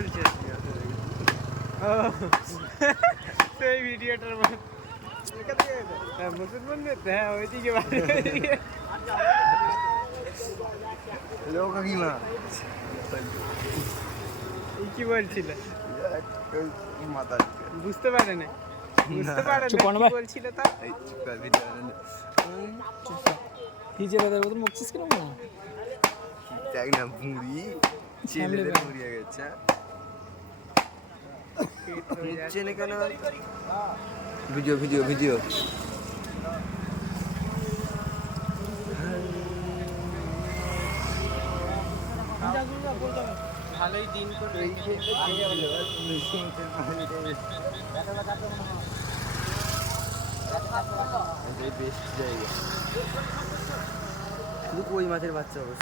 বলছে? ও সেই ভিডিওটার মুসলমান হ্যাঁ ওইদিকে হ্যালো কাকিমা, কি বলছিল? মাথা বুঝতে পারে না, বুঝতে পারে চুপ কর না ভাই। বলছিল তা কি ছেলেদের মতো মুখছিস কেন? দেখ না মুড়ি, ছেলেদের মুড়ি হয়ে গেছে। চেনে কেন? ভিডিও ভিডিও ভিডিও ভালোই দিন করে বেস্ট জায়গা। শুধু কই মাছের বাচ্চা হবে।